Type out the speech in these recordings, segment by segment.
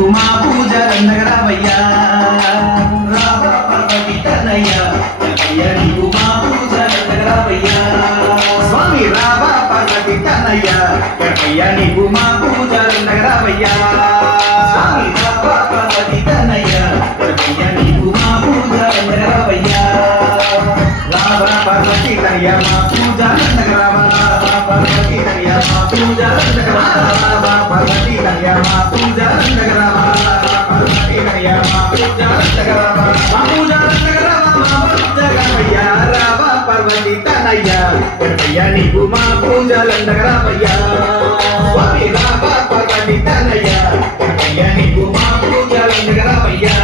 నీకు మా పూజలందగరావయ్యా రామ పార్వతి తనయ్య గణపయ్య నీకు మా పూజలందగరావయ్యా స్వామి రామ పార్వతి తనయ్య గణపయ్య నీకు మా పూజలందగరావయ్యా స్వామి రామ పార్వతి తనయ్య గణపయ్య నీకు మా పూజలందగరావయ్యా రామ పార్వతి తనయ్య మా పూజలందగరావా పార్వతి తనయ్య మా పూజలందగరావా పార్వతి తనయ్య మా పూజలందగరావా పార్వతి తనయ్య మా పూజలందగరావా మా పూజలందగరావా మా పూజగణపయ్య రామ పార్వతి తనయ్య గణపయ్య నీకు మా పూజలందగరావయ్యా స్వామి రామ పార్వతి తనయ్య గణపయ్య నీకు మా పూజలందగరావయ్యా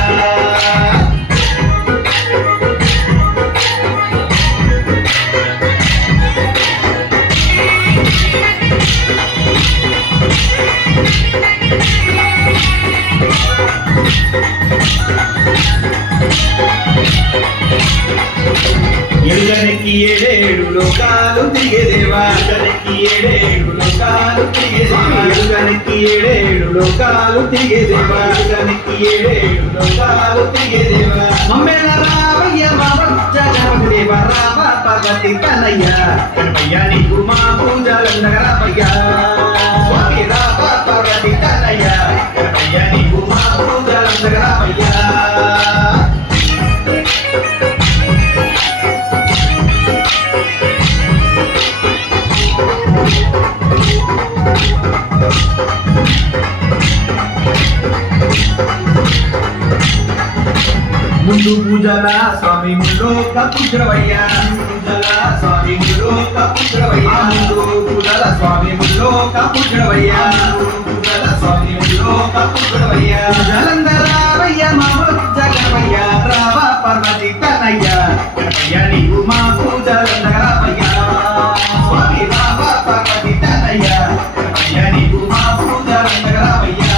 ఎలుగనికి ఏడేడు లోకాలు తిరిగేదేవా ఎలుగనికి ఏడేడు లోకాలు తిరిగేదేవా ఎలుగనికి ఏడేడు లోకాలు తిరిగేదేవా ఎలుగనికి ఏడేడు లోకాలు తిరిగేదేవా మమ్మేల రావయ్య మా జగదేవ రామ పార్వతి తనయ్య గణపయ్య నీకు మా పూజలందగరావయ్యా స్వామి రామ పార్వతి తనయ్య గణపయ్య నీకు మా పూజలందగరావయ్యా ముందు పూజల స్వామి ముల్లోక పూజరవయ్యా పూజల స్వామి ముల్లోక పూజరవయ్యా ముందు పూజల స్వామి ముల్లోక పూజరవయ్యా పూజల స్వామి ముల్లోక పూజరవయ్యా జలంధరావయ్య మా జగవయ్య రామ పార్వతి తనయ్య గణపయ్య నీకు మా పూజలందగరావయ్యా స్వామి రామ పార్వతి తనయ్య గణపయ్య నీకు మా పూజలందగరావయ్యా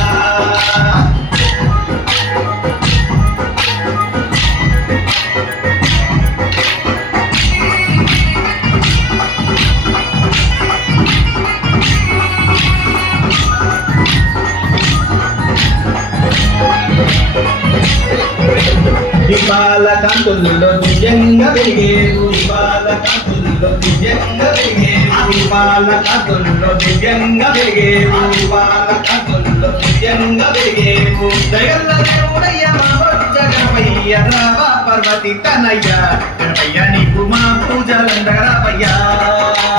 దీపాల కాంతుల్లో దివ్యంగా వెలిగేరు దీపాల కాంతుల్లో దివ్యంగా వెలిగేరు దీపాల కాంతుల్లో దివ్యంగా వెలిగేరు దీపాల కాంతుల్లో దివ్యంగా వెలిగేరు దయగల్ల దేవుడయ్య మా జగవయ్య రామ పార్వతి తనయ్య గణపయ్య నీకు మా పూజలందగరావయ్యా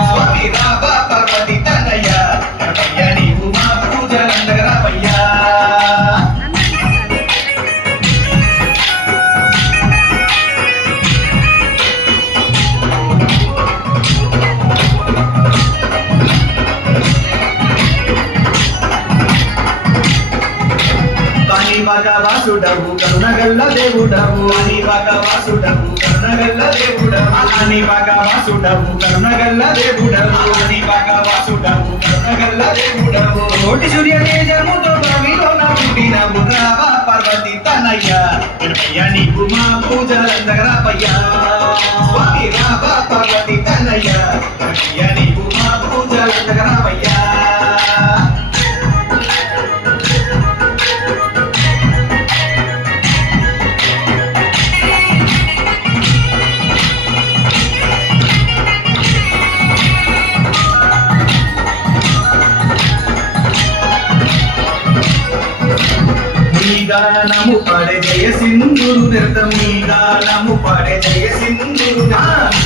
స్వామి రామ పార్వతి తనయ్య గణపయ్య నీకు మా పూజలందగరావయ్యా భగవాసుడవు కరుణగల్ల దేవుడవు అని భగవాసుడవు కరుణగల్ల దేవుడవు అని భగవాసుడవు కరుణగల్ల దేవుడవు అని భగవాసుడవు కరుణగల్ల దేవుడవు కోటి సూర్య తేజముతో భూమిలో నా పుట్టినవు రామ పార్వతి తనయ్య గణపయ్య నీకు మా పూజలందగరావయ్యా స్వామి రామ పార్వతి తనయ్య గణపయ్య నీకు మా పూజలందగరావయ్యా గానము పాడే జయ సింధురు నృత్యం గానము పాడే జయ సింధురు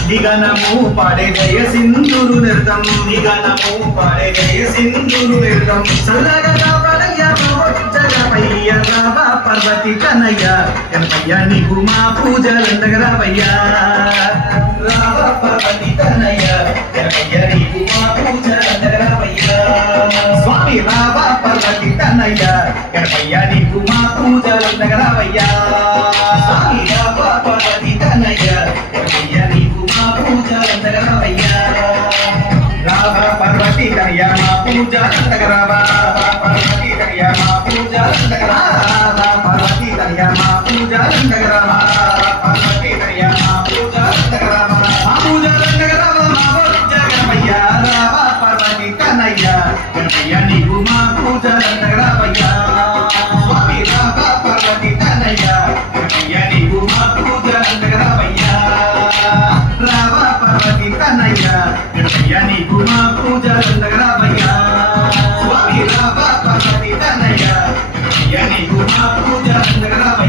నిగనము పాడే జయ సింధురు నృత్యం నిగనము పాడే జయ సింధురు నృత్యం సల్లగా పడయ్య జగపయ్య రామ పార్వతి తనయ్య గణపయ్య నీకు మా పూజలందగరావయ్యా రామ పార్వతి తనయ్య గణపయ్య నీకు మా పూజలందగరావయ్యా స్వామి రామ పార్వతి తనయ్య గణపయ్య నీకు మా పూజలందగరావయ్యా స్వామి రామ పార్వతి తనయ్య గణపయ్య నీకు మా పూజలందగరావయ్యా రామ పార్వతి తనయ్య మా పూజలందగరావా పార్వతి తనయ్య మా పూజలందగరావా పార్వతి తనయ్య మా పూజలందగరావా పార్వతి తనయ్య మా పూజలందగరావా మా పూజలందగరావా మా జగమయ్య రామ పార్వతి తనయ్య గణపయ్య నీకు మా పూజలందగరావయ్యా స్వామి రావయ్యా గణపయ్య నీకు మా పూజలందగ రావయ్యా స్వామి రావ పార్వతి తనయ్య గణపయ్య నీకు మా పూజలందగ రావయ్యా